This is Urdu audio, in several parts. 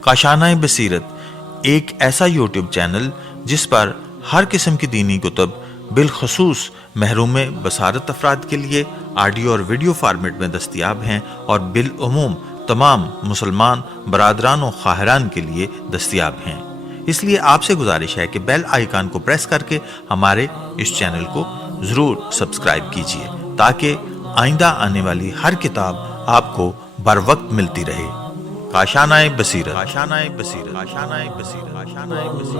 کاشانۂ بصیرت ایک ایسا یوٹیوب چینل جس پر ہر قسم کی دینی کتب بالخصوص محروم بصارت افراد کے لیے آڈیو اور ویڈیو فارمیٹ میں دستیاب ہیں اور بالعموم تمام مسلمان برادران و خواہران کے لیے دستیاب ہیں۔ اس لیے آپ سے گزارش ہے کہ بیل آئیکن کو پریس کر کے ہمارے اس چینل کو ضرور سبسکرائب کیجیے تاکہ آئندہ آنے والی ہر کتاب آپ کو بر وقت ملتی رہے۔ کاشانۂ بصیرت، کاشانۂ بصیرت، کاشانۂ بصیرت، کاشانۂ بصیرت۔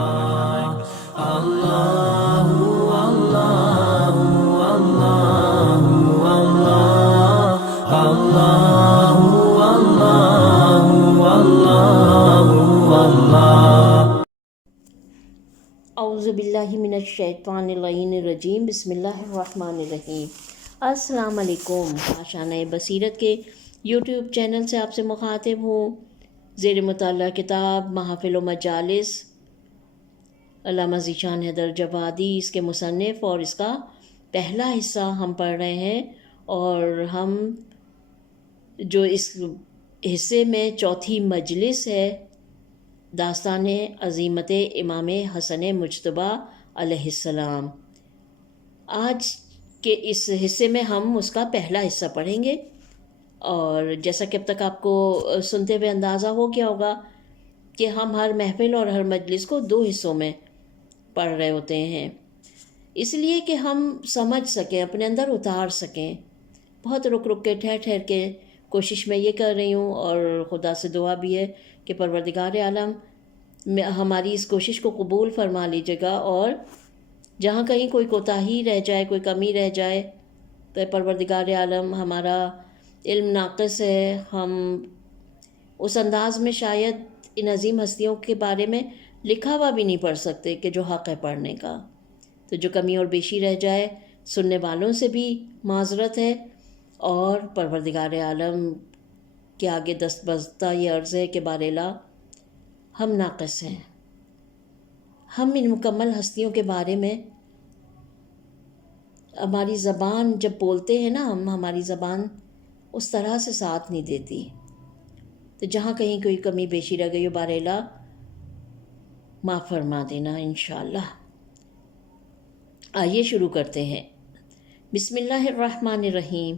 اعوذ باللہ من الشیطان اللعین الرجیم، بسم اللہ الرحمن الرحیم۔ السلام علیکم۔ کاشانۂ بصیرت کے یوٹیوب چینل سے آپ سے مخاطب ہوں۔ زیر مطالعہ کتاب محافل و مجالس، علامہ ذیشان حیدر جوادی اس کے مصنف، اور اس کا پہلا حصہ ہم پڑھ رہے ہیں، اور ہم جو اس حصے میں چوتھی مجلس ہے، داستان عزیمت امام حسن مجتبی علیہ السلام۔ آج کے اس حصے میں ہم اس کا پہلا حصہ پڑھیں گے، اور جیسا کہ اب تک آپ کو سنتے ہوئے اندازہ ہو گیا ہوگا کہ ہم ہر محفل اور ہر مجلس کو 2 حصوں میں پڑھ رہے ہوتے ہیں، اس لیے کہ ہم سمجھ سکیں، اپنے اندر اتار سکیں۔ بہت رک رک کے، ٹھہر ٹھہر کے کوشش میں یہ کر رہی ہوں، اور خدا سے دعا بھی ہے کہ پروردگار عالم ہماری اس کوشش کو قبول فرما لیجیے گا، اور جہاں کہیں کوئی کوتاہی رہ جائے، کوئی کمی رہ جائے، تو پروردگار عالم ہمارا علم ناقص ہے، ہم اس انداز میں شاید ان عظیم ہستیوں کے بارے میں لکھا ہوا بھی نہیں پڑھ سکتے کہ جو حق ہے پڑھنے کا۔ تو جو کمی اور بیشی رہ جائے، سننے والوں سے بھی معذرت ہے، اور پروردگار عالم کے آگے دست بستہ یہ عرض ہے کہ بار الہ ہم ناقص ہیں۔ ہم ان مکمل ہستیوں کے بارے میں، ہماری زبان جب بولتے ہیں نا، ہماری زبان اس طرح سے ساتھ نہیں دیتی، تو جہاں کہیں کوئی کمی بیشی رہ گئی ہو، بار الہ معاف فرما دینا انشاءاللہ۔ آئیے شروع کرتے ہیں۔ بسم اللہ الرحمن الرحیم۔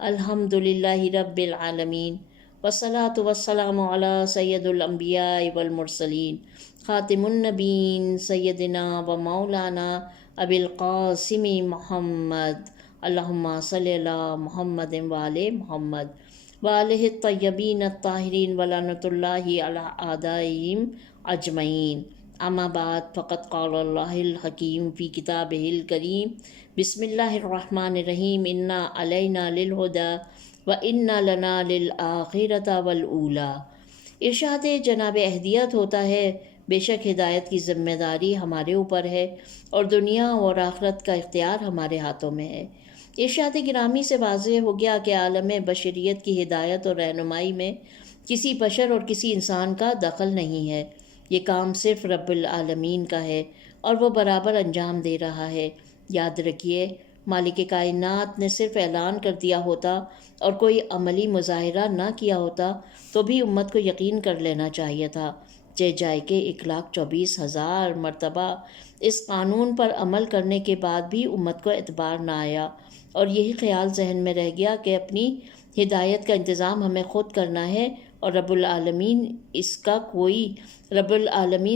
الحمدللہ رب العالمین، والصلاة والسلام علی سید الانبیاء والمرسلین، خاتم النبیین، سیدنا و مولانا ابی القاسم محمد، اللہم صلی علی محمد وآل محمد وآلہ الطیبین الطاہرین ولعنۃ اللہ علی اعدائہم اجمعین۔ اما بعد، فقد قال اللہ الحکیم فی کتابہ الکریم، بسم اللہ الرحمن الرحیم۔ انا علینا للہدی وَإِنَّا لَنَا لِلْآخِرَةَ وَالْأُولَىٰ۔ ارشاد جناب اہدیت ہوتا ہے، بے شک ہدایت کی ذمہ داری ہمارے اوپر ہے، اور دنیا اور آخرت کا اختیار ہمارے ہاتھوں میں ہے۔ ارشاد گرامی سے واضح ہو گیا کہ عالم بشریت کی ہدایت اور رہنمائی میں کسی بشر اور کسی انسان کا دخل نہیں ہے، یہ کام صرف رب العالمین کا ہے، اور وہ برابر انجام دے رہا ہے۔ یاد رکھیے، مالک کائنات نے صرف اعلان کر دیا ہوتا اور کوئی عملی مظاہرہ نہ کیا ہوتا تو بھی امت کو یقین کر لینا چاہیے تھا، جائے کہ 1,24,000 مرتبہ اس قانون پر عمل کرنے کے بعد بھی امت کو اعتبار نہ آیا، اور یہی خیال ذہن میں رہ گیا کہ اپنی ہدایت کا انتظام ہمیں خود کرنا ہے، اور رب العالمین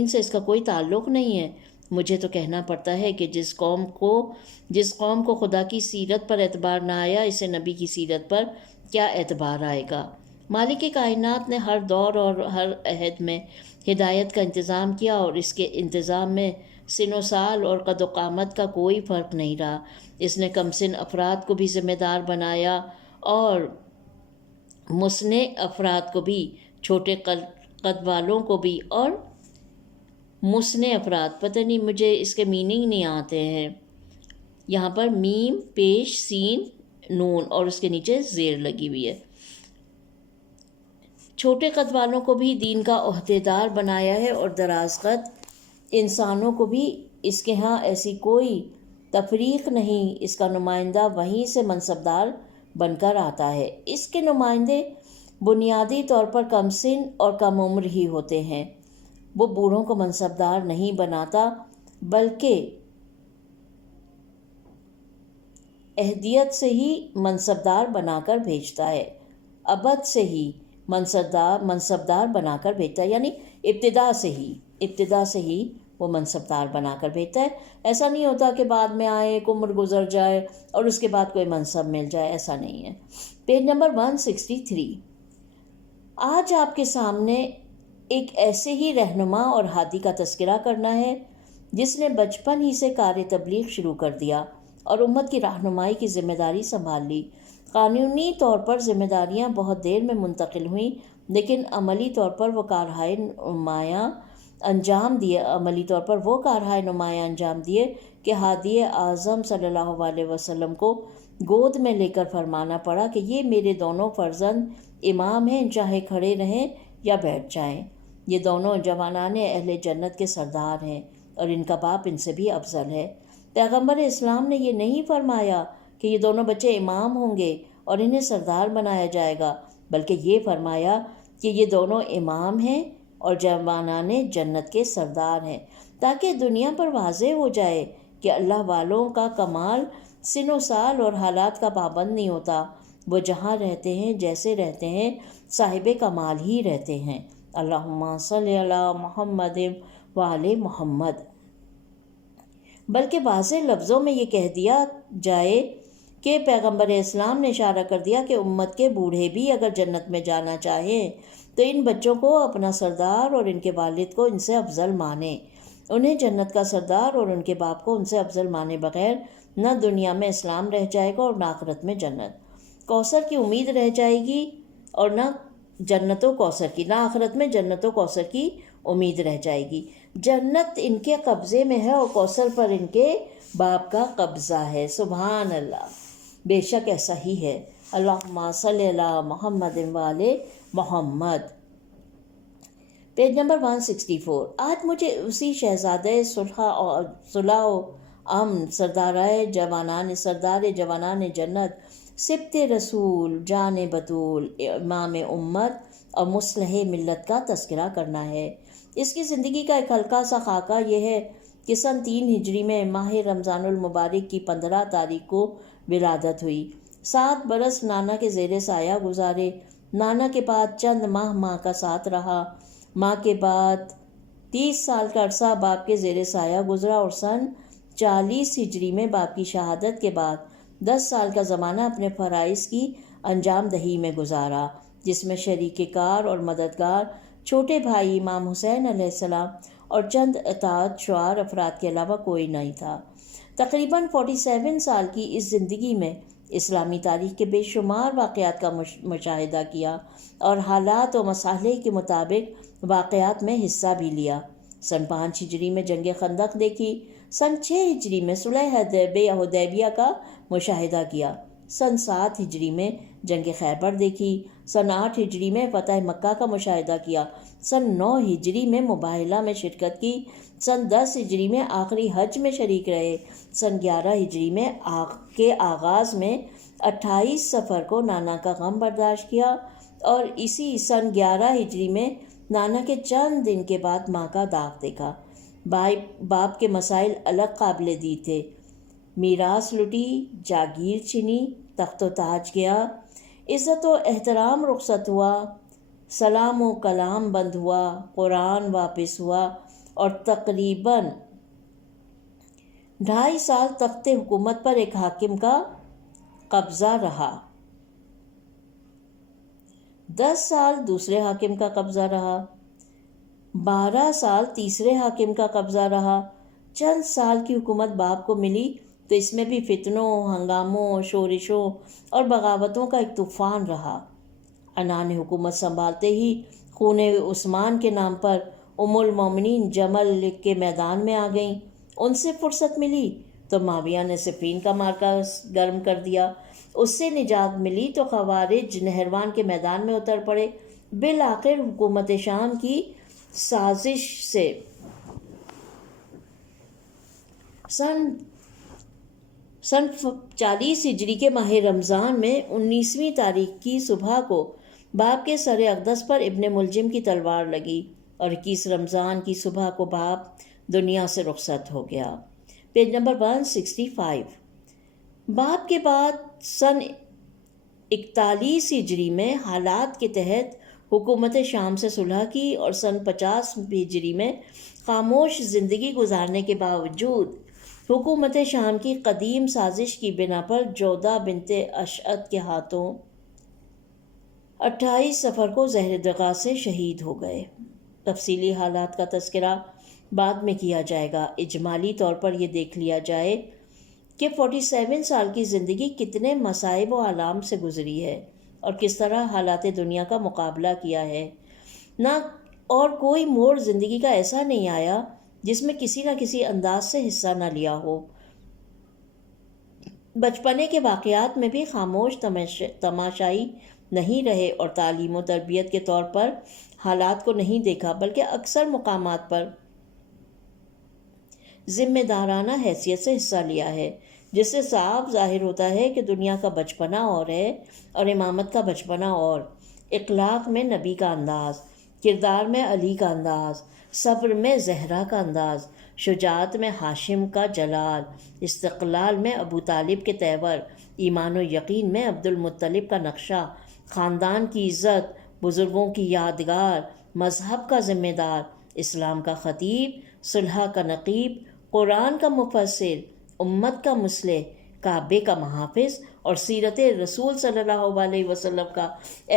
سے اس کا کوئی تعلق نہیں ہے۔ مجھے تو کہنا پڑتا ہے کہ جس قوم کو خدا کی سیرت پر اعتبار نہ آیا، اسے نبی کی سیرت پر کیا اعتبار آئے گا۔ مالک کائنات نے ہر دور اور ہر عہد میں ہدایت کا انتظام کیا، اور اس کے انتظام میں سن و سال اور قد و قامت کا کوئی فرق نہیں رہا۔ اس نے کم سن افراد کو بھی ذمہ دار بنایا، اور مسن افراد کو بھی، چھوٹے قد والوں کو بھی، اور مسن افراد، پتہ نہیں مجھے اس کے میننگ نہیں آتے ہیں۔ یہاں پر میم پیش سین نون اور اس کے نیچے زیر لگی ہوئی ہے۔ چھوٹے قد والوں کو بھی دین کا عہدیدار بنایا ہے، اور دراز قد انسانوں کو بھی اس کے ہاں ایسی کوئی تفریق نہیں، اس کا نمائندہ وہیں سے منصبدار بن کر آتا ہے۔ اس کے نمائندے بنیادی طور پر کم سن اور کم عمر ہی ہوتے ہیں۔ وہ بوڑھوں کو منصبدار نہیں بناتا بلکہ اہدیت سے ہی منصبدار بنا کر بھیجتا ہے، ابد سے ہی منصبدار بنا کر بھیجتا ہے، یعنی ابتدا سے ہی وہ منصبدار بنا کر بھیجتا ہے۔ ایسا نہیں ہوتا کہ بعد میں آئے، ایک عمر گزر جائے اور اس کے بعد کوئی منصب مل جائے، ایسا نہیں ہے۔ Page number 163۔ آج آپ کے سامنے ایک ایسے ہی رہنما اور ہادی کا تذکرہ کرنا ہے جس نے بچپن ہی سے کار تبلیغ شروع کر دیا اور امت کی رہنمائی کی ذمہ داری سنبھال لی۔ قانونی طور پر ذمہ داریاں بہت دیر میں منتقل ہوئیں، لیکن عملی طور پر وہ کارہائے نمایاں انجام دیے کہ ہادی اعظم صلی اللہ علیہ وسلم کو گود میں لے کر فرمانا پڑا کہ یہ میرے دونوں فرزند امام ہیں، چاہے کھڑے رہیں یا بیٹھ جائیں۔ یہ دونوں جوانان اہل جنت کے سردار ہیں اور ان کا باپ ان سے بھی افضل ہے۔ پیغمبر اسلام نے یہ نہیں فرمایا کہ یہ دونوں بچے امام ہوں گے اور انہیں سردار بنایا جائے گا، بلکہ یہ فرمایا کہ یہ دونوں امام ہیں اور جوانان جنت کے سردار ہیں، تاکہ دنیا پر واضح ہو جائے کہ اللہ والوں کا کمال سن و سال اور حالات کا پابند نہیں ہوتا، وہ جہاں رہتے ہیں جیسے رہتے ہیں صاحب کمال ہی رہتے ہیں۔ اللہم صلی علی محمد وآل محمد۔ بلکہ واضح لفظوں میں یہ کہہ دیا جائے کہ پیغمبر اسلام نے اشارہ کر دیا کہ امت کے بوڑھے بھی اگر جنت میں جانا چاہیں تو ان بچوں کو اپنا سردار اور ان کے والد کو ان سے افضل مانیں۔ انہیں جنت کا سردار اور ان کے باپ کو ان سے افضل مانے بغیر نہ دنیا میں اسلام رہ جائے گا اور نہ آخرت میں جنت۔ کوثر کی امید رہ جائے گی اور نہ جنت و کوثر کی، نہ آخرت میں جنت و کوثر کی امید رہ جائے گی۔ جنت ان کے قبضے میں ہے اور کوثر پر ان کے باپ کا قبضہ ہے۔ سبحان اللہ، بے شک ایسا ہی ہے۔ اللہم صلی علی محمد وآل محمد۔ Page number 164۔ آج مجھے اسی شہزادہ صلح و امن، سردار جوانان جنت، سبط رسول، جان بطول، امام امت اور مصلح ملت کا تذکرہ کرنا ہے۔ اس کی زندگی کا ایک ہلکا سا خاکہ یہ ہے کہ سن 3 ہجری میں ماہ رمضان المبارک کی 15 تاریخ کو ولادت ہوئی۔ 7 برس نانا کے زیر سایہ گزارے۔ نانا کے بعد چند ماہ کا ساتھ رہا۔ ماں کے بعد 30 سال کا عرصہ باپ کے زیر سایہ گزرا اور سن 40 ہجری میں باپ کی شہادت کے بعد 10 سال کا زمانہ اپنے فرائض کی انجام دہی میں گزارا، جس میں شریک کار اور مددگار چھوٹے بھائی امام حسین علیہ السلام اور چند اطاعت شعار افراد کے علاوہ کوئی نہیں تھا۔ تقریباً 47 سال کی اس زندگی میں اسلامی تاریخ کے بے شمار واقعات کا مشاہدہ کیا اور حالات و مصالح کے مطابق واقعات میں حصہ بھی لیا۔ سن 5 ہجری میں جنگ خندق دیکھی، سن 6 ہجری میں صلح حدیبیہ کا مشاہدہ کیا، سن 7 ہجری میں جنگ خیبر دیکھی، سن 8 ہجری میں فتح مکہ کا مشاہدہ کیا، سن 9 ہجری میں مباہلہ میں شرکت کی، سن 10 ہجری میں آخری حج میں شریک رہے، سن 11 ہجری میں کے آغاز میں 28 صفر کو نانا کا غم برداشت کیا اور اسی سن 11 ہجری میں نانا کے چند دن کے بعد ماں کا داغ دیکھا۔ باپ کے مسائل الگ قابل دید تھے۔ میراث لٹی، جاگیر چھنی، تخت و تاج گیا، عزت و احترام رخصت ہوا، سلام و کلام بند ہوا، قرآن واپس ہوا اور تقریباً 2.5 سال تخت حکومت پر ایک حاکم کا قبضہ رہا، 10 سال دوسرے حاکم کا قبضہ رہا، 12 سال تیسرے حاکم کا قبضہ رہا۔ چند سال کی حکومت باپ کو ملی تو اس میں بھی فتنوں، ہنگاموں، شورشوں اور بغاوتوں کا ایک طوفان رہا۔ عنان حکومت سنبھالتے ہی خون عثمان کے نام پر ام المومنین جمل لکھ کے میدان میں آ گئیں۔ ان سے فرصت ملی تو معاویہ نے صفین کا معرکہ گرم کر دیا، اس سے نجات ملی تو خوارج نہروان کے میدان میں اتر پڑے۔ بالآخر حکومت شام کی سازش سے سن سن 40 ہجری کے ماہ رمضان میں 19ویں تاریخ کی صبح کو باپ کے سر اقدس پر ابن ملجم کی تلوار لگی اور 21 رمضان کی صبح کو باپ دنیا سے رخصت ہو گیا۔ Page number 165۔ باپ کے بعد سن 41 ہجری میں حالات کے تحت حکومت شام سے صلح کی اور سن 50 ہجری میں خاموش زندگی گزارنے کے باوجود حکومت شام کی قدیم سازش کی بنا پر جودہ بنت اشعت کے ہاتھوں 28 صفر کو زہر دغا سے شہید ہو گئے۔ تفصیلی حالات کا تذکرہ بعد میں کیا جائے گا، اجمالی طور پر یہ دیکھ لیا جائے کہ 47 سال کی زندگی کتنے مصائب و آلام سے گزری ہے اور کس طرح حالات دنیا کا مقابلہ کیا ہے۔ نہ اور کوئی موڑ زندگی کا ایسا نہیں آیا جس میں کسی نہ کسی انداز سے حصہ نہ لیا ہو۔ بچپنے کے واقعات میں بھی خاموش تماشائی نہیں رہے اور تعلیم و تربیت کے طور پر حالات کو نہیں دیکھا، بلکہ اکثر مقامات پر ذمہ دارانہ حیثیت سے حصہ لیا ہے، جس سے صاف ظاہر ہوتا ہے کہ دنیا کا بچپنا اور ہے اور امامت کا بچپنا اور، اخلاق میں نبی کا انداز، کردار میں علی کا انداز، صبر میں زہرا کا انداز، شجاعت میں ہاشم کا جلال، استقلال میں ابو طالب کے تیور، ایمان و یقین میں عبد المطلب کا نقشہ، خاندان کی عزت، بزرگوں کی یادگار، مذہب کا ذمہ دار، اسلام کا خطیب، صلح کا نقیب، قرآن کا مفسر، امت کا مصلح، کعبے کا محافظ اور سیرت رسول صلی اللہ علیہ وسلم کا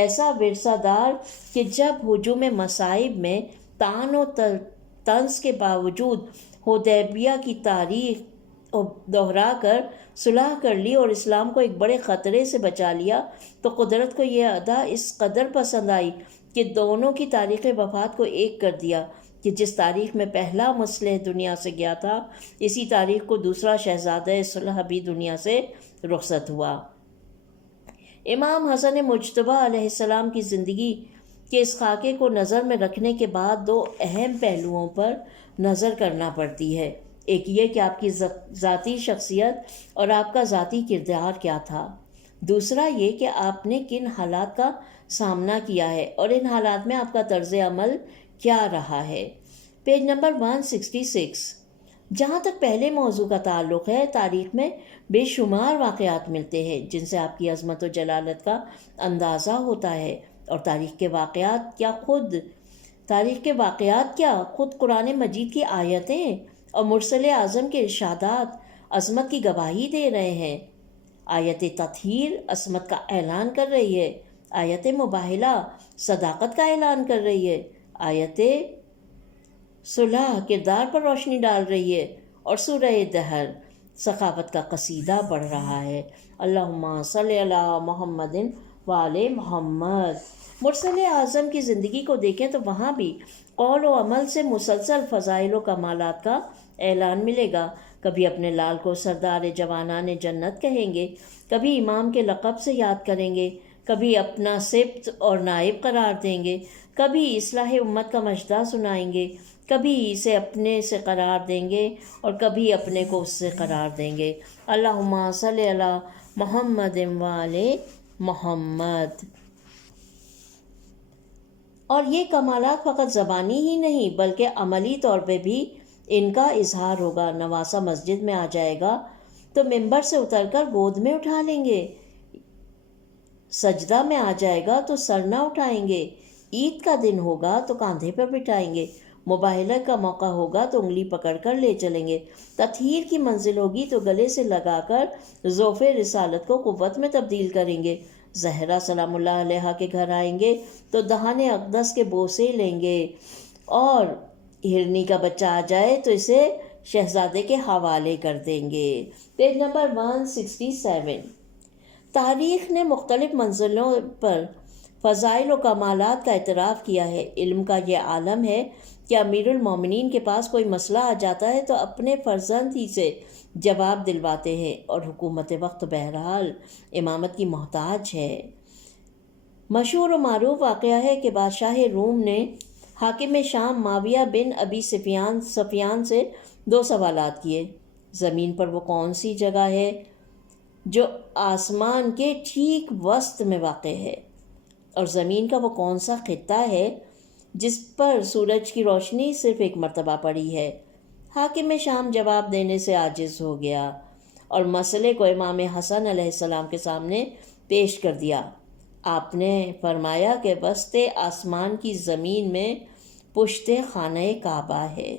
ایسا ورثہ دار کہ جب ہجوم مصائب میں طعن و طنز کے باوجود حدیبیہ کی تاریخ دہرا کر صلح کر لی اور اسلام کو ایک بڑے خطرے سے بچا لیا، تو قدرت کو یہ ادا اس قدر پسند آئی کہ دونوں کی تاریخ وفات کو ایک کر دیا کہ جس تاریخ میں پہلا مصلح دنیا سے گیا تھا، اسی تاریخ کو دوسرا شہزادہ صلح بھی دنیا سے رخصت ہوا۔ امام حسن مجتبی علیہ السلام کی زندگی کے اس خاکے کو نظر میں رکھنے کے بعد دو اہم پہلوؤں پر نظر کرنا پڑتی ہے۔ ایک یہ کہ آپ کی ذاتی شخصیت اور آپ کا ذاتی کردار کیا تھا، دوسرا یہ کہ آپ نے کن حالات کا سامنا کیا ہے اور ان حالات میں آپ کا طرز عمل کیا رہا ہے۔ Page number 166۔ جہاں تک پہلے موضوع کا تعلق ہے، تاریخ میں بے شمار واقعات ملتے ہیں جن سے آپ کی عظمت و جلالت کا اندازہ ہوتا ہے، اور تاریخ کے واقعات کیا خود قرآن مجید کی آیتیں اور مرسل اعظم کے ارشادات عظمت کی گواہی دے رہے ہیں۔ آیت تطہیر عصمت کا اعلان کر رہی ہے، آیت مباہلہ صداقت کا اعلان کر رہی ہے، آیت صلح کردار پر روشنی ڈال رہی ہے، اور سورہ دہر سخاوت کا قصیدہ پڑھ رہا ہے۔ اللہم صلی علی محمد وآل محمد۔ مرسل اعظم کی زندگی کو دیکھیں تو وہاں بھی قول و عمل سے مسلسل فضائل و کمالات کا اعلان ملے گا۔ کبھی اپنے لال کو سردار جوانان جنت کہیں گے، کبھی امام کے لقب سے یاد کریں گے، کبھی اپنا سبط اور نائب قرار دیں گے، کبھی اصلاح امت کا مجدہ سنائیں گے، کبھی اسے اپنے سے قرار دیں گے اور کبھی اپنے کو اس سے قرار دیں گے۔ اللہم صلی علی محمد وآل محمد۔ اور یہ کمالات فقط زبانی ہی نہیں بلکہ عملی طور پہ بھی ان کا اظہار ہوگا۔ نواسہ مسجد میں آ جائے گا تو ممبر سے اتر کر گود میں اٹھا لیں گے، سجدہ میں آ جائے گا تو سر نہ اٹھائیں گے، عید کا دن ہوگا تو کاندھے پر بٹھائیں گے، مباہلہ کا موقع ہوگا تو انگلی پکڑ کر لے چلیں گے، تطہیر کی منزل ہوگی تو گلے سے لگا کر ذوف رسالت کو قوت میں تبدیل کریں گے، زہرا سلام اللہ علیہا کے گھر آئیں گے تو دہان اقدس کے بوسے لیں گے، اور ہرنی کا بچہ آ جائے تو اسے شہزادے کے حوالے کر دیں گے۔ Page number 167۔ تاریخ نے مختلف منزلوں پر فضائل و کمالات کا اعتراف کیا ہے۔ علم کا یہ عالم ہے کہ امیر المومنین کے پاس کوئی مسئلہ آ جاتا ہے تو اپنے فرزند ہی سے جواب دلواتے ہیں، اور حکومت وقت بہرحال امامت کی محتاج ہے۔ مشہور و معروف واقعہ ہے کہ بادشاہ روم نے حاکم شام معاویہ بن ابی سفیان سے 2 سوالات کیے۔ زمین پر وہ کون سی جگہ ہے جو آسمان کے ٹھیک وسط میں واقع ہے، اور زمین کا وہ کون سا خطہ ہے جس پر سورج کی روشنی صرف ایک مرتبہ پڑی ہے؟ حاکم شام جواب دینے سے عاجز ہو گیا اور مسئلے کو امام حسن علیہ السلام کے سامنے پیش کر دیا۔ آپ نے فرمایا کہ وسط آسمان کی زمین میں پشت خانہ کعبہ ہے،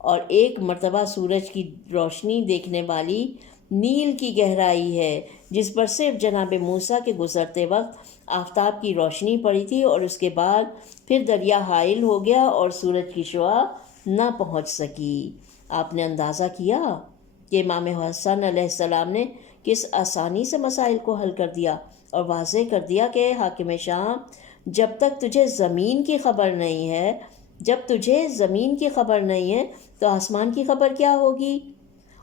اور ایک مرتبہ سورج کی روشنی دیکھنے والی نیل کی گہرائی ہے جس پر صرف جناب موسیٰ کے گزرتے وقت آفتاب کی روشنی پڑی تھی، اور اس کے بعد پھر دریا حائل ہو گیا اور سورج کی شعاع نہ پہنچ سکی۔ آپ نے اندازہ کیا کہ امام حسن علیہ السلام نے کس آسانی سے مسائل کو حل کر دیا اور واضح کر دیا کہ حاکم شام، جب تک تجھے زمین کی خبر نہیں ہے تو آسمان کی خبر کیا ہوگی،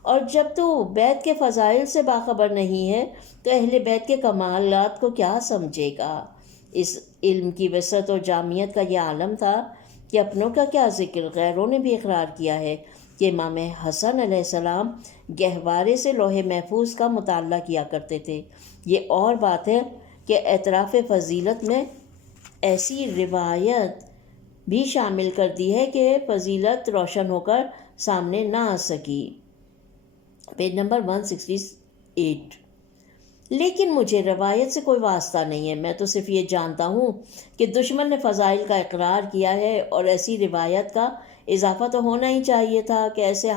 اور جب تو بیت کے فضائل سے باخبر نہیں ہے تو اہل بیت کے کمالات کو کیا سمجھے گا۔ اس علم کی وسعت اور جامعیت کا یہ عالم تھا کہ اپنوں کا کیا ذکر، غیروں نے بھی اقرار کیا ہے کہ امام حسن علیہ السلام گہوارے سے لوح محفوظ کا مطالعہ کیا کرتے تھے۔ یہ اور بات ہے کہ اعتراف فضیلت میں ایسی روایت بھی شامل کر دی ہے کہ فضیلت روشن ہو کر سامنے نہ آ سکی۔ Page number 168۔ لیکن مجھے روایت سے کوئی واسطہ نہیں ہے، میں تو صرف یہ جانتا ہوں کہ دشمن نے فضائل کا اقرار کیا ہے، اور ایسی روایت کا اضافہ تو ہونا ہی چاہیے تھا کہ ایسے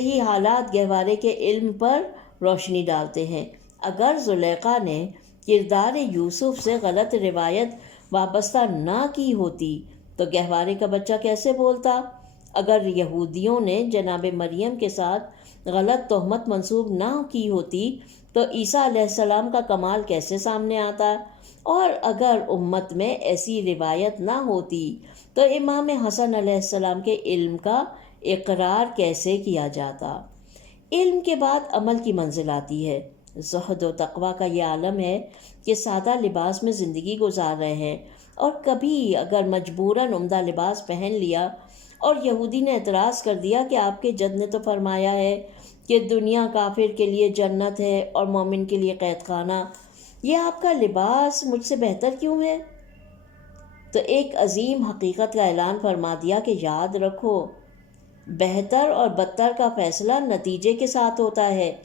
ہی حالات گہوارے کے علم پر روشنی ڈالتے ہیں۔ اگر زلیخا نے کردار یوسف سے غلط روایت وابستہ نہ کی ہوتی تو گہوارے کا بچہ کیسے بولتا؟ اگر یہودیوں نے جناب مریم کے ساتھ غلط تہمت منسوب نہ کی ہوتی تو عیسیٰ علیہ السلام کا کمال کیسے سامنے آتا؟ اور اگر امت میں ایسی روایت نہ ہوتی تو امام حسن علیہ السلام کے علم کا اقرار کیسے کیا جاتا؟ علم کے بعد عمل کی منزل آتی ہے۔ زہد و تقویٰ کا یہ عالم ہے کہ سادہ لباس میں زندگی گزار رہے ہیں، اور کبھی اگر مجبوراً عمدہ لباس پہن لیا اور یہودی نے اعتراض کر دیا کہ آپ کے جد نے تو فرمایا ہے کہ دنیا کافر کے لیے جنت ہے اور مومن کے لیے قید خانہ، یہ آپ کا لباس مجھ سے بہتر کیوں ہے؟ تو ایک عظیم حقیقت کا اعلان فرما دیا کہ یاد رکھو، بہتر اور بدتر کا فیصلہ نتیجے کے ساتھ ہوتا ہے۔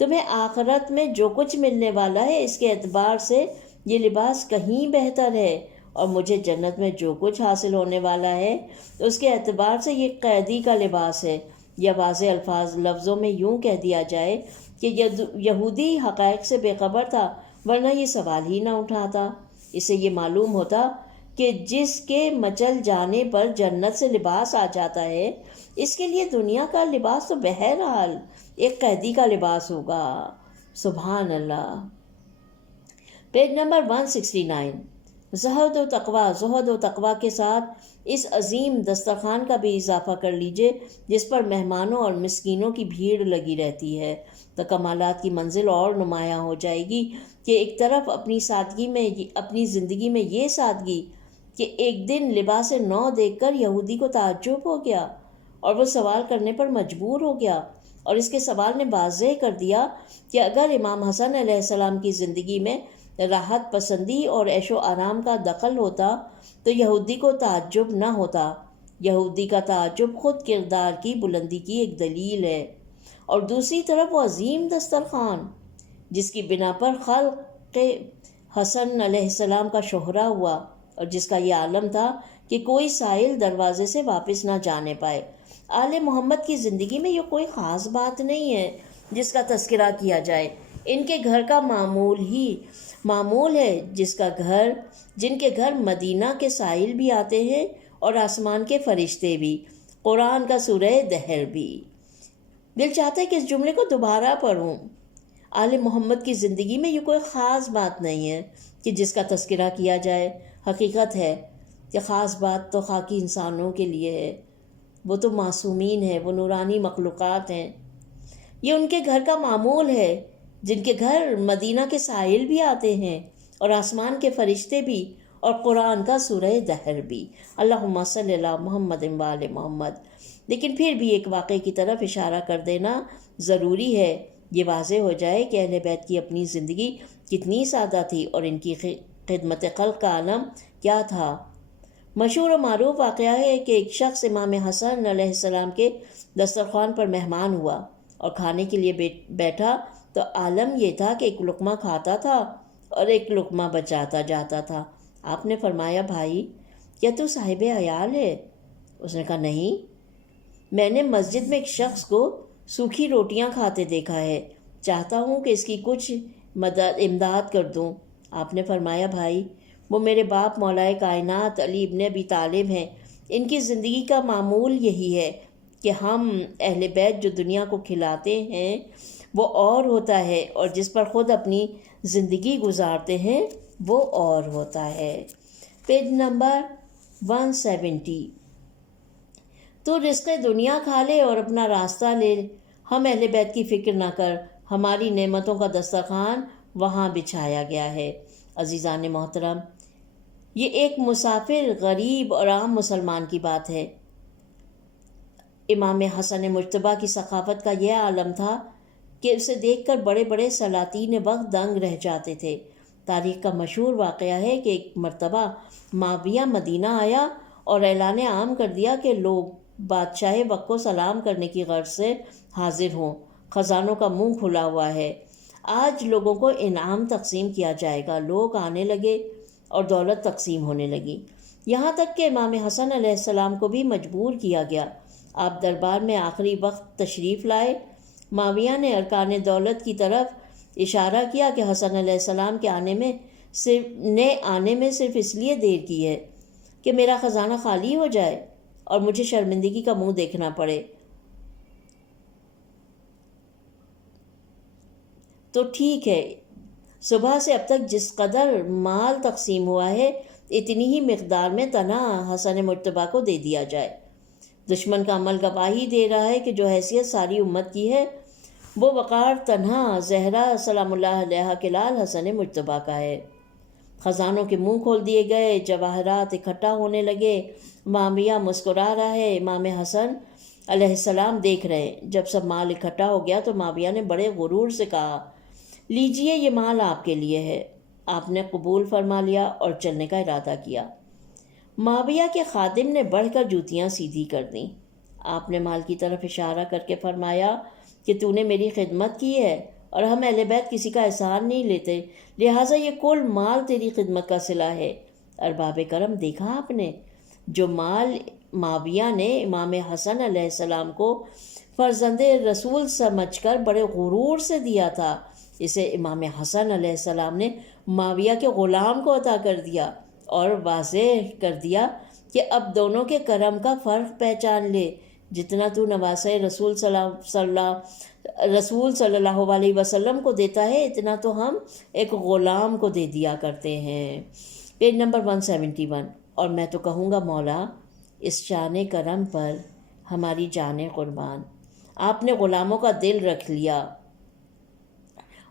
تمہیں آخرت میں جو کچھ ملنے والا ہے اس کے اعتبار سے یہ لباس کہیں بہتر ہے، اور مجھے جنت میں جو کچھ حاصل ہونے والا ہے اس کے اعتبار سے یہ قیدی کا لباس ہے۔ یا واضح لفظوں میں یوں کہہ دیا جائے کہ یہودی حقائق سے بے خبر تھا، ورنہ یہ سوال ہی نہ اٹھاتا۔ اس سے یہ معلوم ہوتا کہ جس کے مچل جانے پر جنت سے لباس آ جاتا ہے، اس کے لیے دنیا کا لباس تو بہرحال ایک قیدی کا لباس ہوگا۔ سبحان اللہ۔ Page number 169۔ زہد و تقویٰ کے ساتھ اس عظیم دسترخوان کا بھی اضافہ کر لیجئے جس پر مہمانوں اور مسکینوں کی بھیڑ لگی رہتی ہے، تو کمالات کی منزل اور نمایاں ہو جائے گی کہ ایک طرف اپنی زندگی میں یہ سادگی کہ ایک دن لباس نو دیکھ کر یہودی کو تعجب ہو گیا اور وہ سوال کرنے پر مجبور ہو گیا، اور اس کے سوال نے واضح کر دیا کہ اگر امام حسن علیہ السلام کی زندگی میں راحت پسندی اور عیش و آرام کا دخل ہوتا تو یہودی کو تعجب نہ ہوتا۔ یہودی کا تعجب خود کردار کی بلندی کی ایک دلیل ہے، اور دوسری طرف وہ عظیم دسترخوان جس کی بنا پر خلق حسن علیہ السلام کا شہرہ ہوا، اور جس کا یہ عالم تھا کہ کوئی سائل دروازے سے واپس نہ جانے پائے۔ آل محمد کی زندگی میں یہ کوئی خاص بات نہیں ہے جس کا تذکرہ کیا جائے۔ ان کے گھر کا معمول ہے جن کے گھر مدینہ کے سائل بھی آتے ہیں اور آسمان کے فرشتے بھی، قرآن کا سورہ دہر بھی۔ دل چاہتا ہے کہ اس جملے کو دوبارہ پڑھوں۔ آل محمد کی زندگی میں یہ کوئی خاص بات نہیں ہے کہ جس کا تذکرہ کیا جائے۔ حقیقت ہے کہ خاص بات تو خاکی انسانوں کے لیے ہے، وہ تو معصومین ہیں، وہ نورانی مخلوقات ہیں۔ یہ ان کے گھر کا معمول ہے جن کے گھر مدینہ کے سائل بھی آتے ہیں اور آسمان کے فرشتے بھی، اور قرآن کا سورہ دہر بھی۔ اللہم صلی علی محمد و آل محمد۔ لیکن پھر بھی ایک واقعے کی طرف اشارہ کر دینا ضروری ہے یہ واضح ہو جائے کہ اہل بیت کی اپنی زندگی کتنی سادہ تھی اور ان کی خدمت خلق کا عالم کیا تھا۔ مشہور و معروف واقعہ ہے کہ ایک شخص امام حسن علیہ السلام کے دسترخوان پر مہمان ہوا اور کھانے کے لیے بیٹھا تو عالم یہ تھا کہ ایک لقمہ کھاتا تھا اور ایک لقمہ بچاتا جاتا تھا۔ آپ نے فرمایا، بھائی کیا تو صاحب عیال ہے؟ اس نے کہا، نہیں، میں نے مسجد میں ایک شخص کو سوکھی روٹیاں کھاتے دیکھا ہے، چاہتا ہوں کہ اس کی کچھ امداد کر دوں۔ آپ نے فرمایا، بھائی وہ میرے باپ مولا کائنات علی ابن ابی طالب ہیں، ان کی زندگی کا معمول یہی ہے کہ ہم اہل بیت جو دنیا کو کھلاتے ہیں وہ اور ہوتا ہے، اور جس پر خود اپنی زندگی گزارتے ہیں وہ اور ہوتا ہے۔ Page number 170۔ تو رزق دنیا کھا لے اور اپنا راستہ لے، ہم اہل بیت کی فکر نہ کر، ہماری نعمتوں کا دسترخوان وہاں بچھایا گیا ہے۔ عزیزان محترم، یہ ایک مسافر، غریب اور عام مسلمان کی بات ہے۔ امام حسن مجتبیٰ کی ثقافت کا یہ عالم تھا کہ اسے دیکھ کر بڑے بڑے سلاطین وقت دنگ رہ جاتے تھے۔ تاریخ کا مشہور واقعہ ہے کہ ایک مرتبہ معاویہ مدینہ آیا اور اعلان عام کر دیا کہ لوگ بادشاہ وقت کو سلام کرنے کی غرض سے حاضر ہوں، خزانوں کا منہ کھلا ہوا ہے، آج لوگوں کو انعام تقسیم کیا جائے گا۔ لوگ آنے لگے اور دولت تقسیم ہونے لگی، یہاں تک کہ امام حسن علیہ السلام کو بھی مجبور کیا گیا۔ آپ دربار میں آخری وقت تشریف لائے۔ معاویہ نے ارکان دولت کی طرف اشارہ کیا کہ حسن علیہ السلام کے آنے میں صرف اس لیے دیر کی ہے کہ میرا خزانہ خالی ہو جائے اور مجھے شرمندگی کا منہ دیکھنا پڑے۔ تو ٹھیک ہے، صبح سے اب تک جس قدر مال تقسیم ہوا ہے اتنی ہی مقدار میں تنہا حسن مجتبیٰ کو دے دیا جائے۔ دشمن کا عمل گواہی دے رہا ہے کہ جو حیثیت ساری امت کی ہے وہ وقار تنہا زہرا سلام اللہ علیہا کے لال حسن مجتبیٰ کا ہے۔ خزانوں کے منہ کھول دیے گئے، جواہرات اکٹھا ہونے لگے، معاویہ مسکرا رہا ہے، امام حسن علیہ السلام دیکھ رہے ہیں۔ جب سب مال اکٹھا ہو گیا تو معاویہ نے بڑے غرور سے کہا، لیجئے یہ مال آپ کے لیے ہے۔ آپ نے قبول فرما لیا اور چلنے کا ارادہ کیا۔ معاویہ کے خادم نے بڑھ کر جوتیاں سیدھی کر دیں۔ آپ نے مال کی طرف اشارہ کر کے فرمایا کہ تو نے میری خدمت کی ہے اور ہم اہل بیت کسی کا احسان نہیں لیتے، لہٰذا یہ کل مال تیری خدمت کا صلہ ہے۔ ارباب کرم، دیکھا آپ نے، جو مال معاویہ نے امام حسن علیہ السلام کو فرزند رسول سمجھ کر بڑے غرور سے دیا تھا، اسے امام حسن علیہ السلام نے معاویہ کے غلام کو عطا کر دیا اور واضح کر دیا کہ اب دونوں کے کرم کا فرق پہچان لے۔ جتنا تو نواسہ رسول صلی اللہ علیہ وسلم کو دیتا ہے اتنا تو ہم ایک غلام کو دے دیا کرتے ہیں۔ Page number 171۔ اور میں تو کہوں گا، مولا اس شان کرم پر ہماری جانیں قربان، آپ نے غلاموں کا دل رکھ لیا،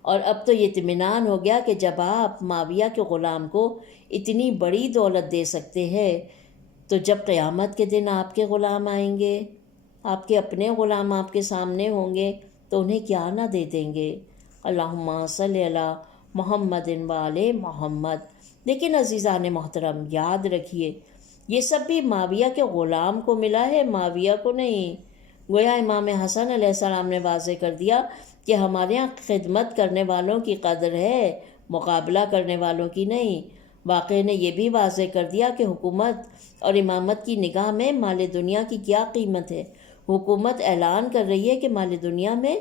اور اب تو یہ اطمینان ہو گیا کہ جب آپ معاویہ کے غلام کو اتنی بڑی دولت دے سکتے ہیں تو جب قیامت کے دن آپ کے غلام آئیں گے، آپ کے اپنے غلام آپ کے سامنے ہوں گے تو انہیں کیا نہ دے دیں گے۔ اللہم صلی علی محمد و آل محمد۔ لیکن عزیزان محترم، یاد رکھیے یہ سب بھی معاویہ کے غلام کو ملا ہے، معاویہ کو نہیں۔ گویا امام حسن علیہ السلام نے واضح کر دیا کہ ہمارے یہاں خدمت کرنے والوں کی قدر ہے، مقابلہ کرنے والوں کی نہیں۔ واقعے نے یہ بھی واضح کر دیا کہ حکومت اور امامت کی نگاہ میں مال دنیا کی کیا قیمت ہے۔ حکومت اعلان کر رہی ہے کہ مال دنیا میں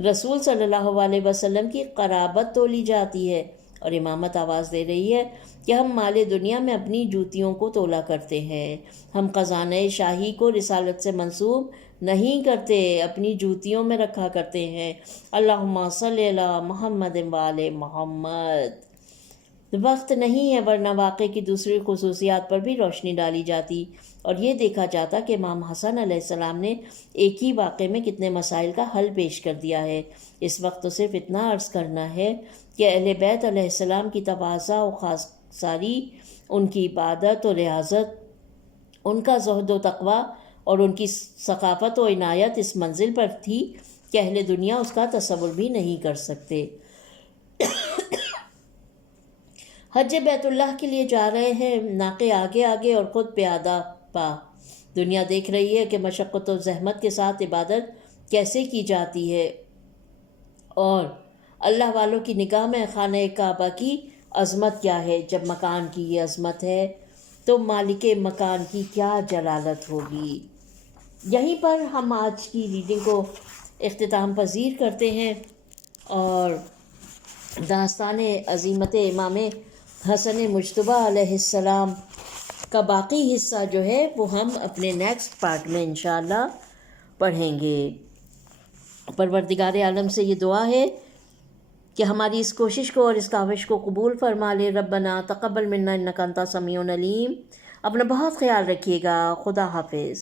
رسول صلی اللہ علیہ وسلم کی قرابت تولی جاتی ہے، اور امامت آواز دے رہی ہے کہ ہم مال دنیا میں اپنی جوتیوں کو تولا کرتے ہیں، ہم خزانہ شاہی کو رسالت سے منسوب نہیں کرتے، اپنی جوتیوں میں رکھا کرتے ہیں۔ اللہم صلی علی محمد و آل محمد۔ وقت نہیں ہے، ورنہ واقعے کی دوسری خصوصیات پر بھی روشنی ڈالی جاتی اور یہ دیکھا جاتا کہ امام حسن علیہ السلام نے ایک ہی واقعے میں کتنے مسائل کا حل پیش کر دیا ہے۔ اس وقت تو صرف اتنا عرض کرنا ہے کہ اہل بیت علیہ السلام کی تواضع و خاکساری، ان کی عبادت و ریاضت، ان کا زہد و تقویٰ اور ان کی ثقافت و عنایت اس منزل پر تھی کہ اہل دنیا اس کا تصور بھی نہیں کر سکتے۔ حج بیت اللہ کے لیے جا رہے ہیں، ناقے آگے آگے اور خود پیادہ پا۔ دنیا دیکھ رہی ہے کہ مشقت و زحمت کے ساتھ عبادت کیسے کی جاتی ہے، اور اللہ والوں کی نگاہ میں خانہ کعبہ کی عظمت کیا ہے۔ جب مکان کی یہ عظمت ہے تو مالک مکان کی کیا جلالت ہوگی۔ یہیں پر ہم آج کی ریڈنگ کو اختتام پذیر کرتے ہیں، اور داستان عظیمت امام حسن مجتبیٰ علیہ السلام کا باقی حصہ جو ہے وہ ہم اپنے نیکسٹ پارٹ میں انشاءاللہ پڑھیں گے۔ پروردگار عالم سے یہ دعا ہے کہ ہماری اس کوشش کو اور اس کاوش کو قبول فرما لے۔ ربنا تقبل منا انک انت السمیع العلیم۔ اپنا بہت خیال رکھیے گا۔ خدا حافظ۔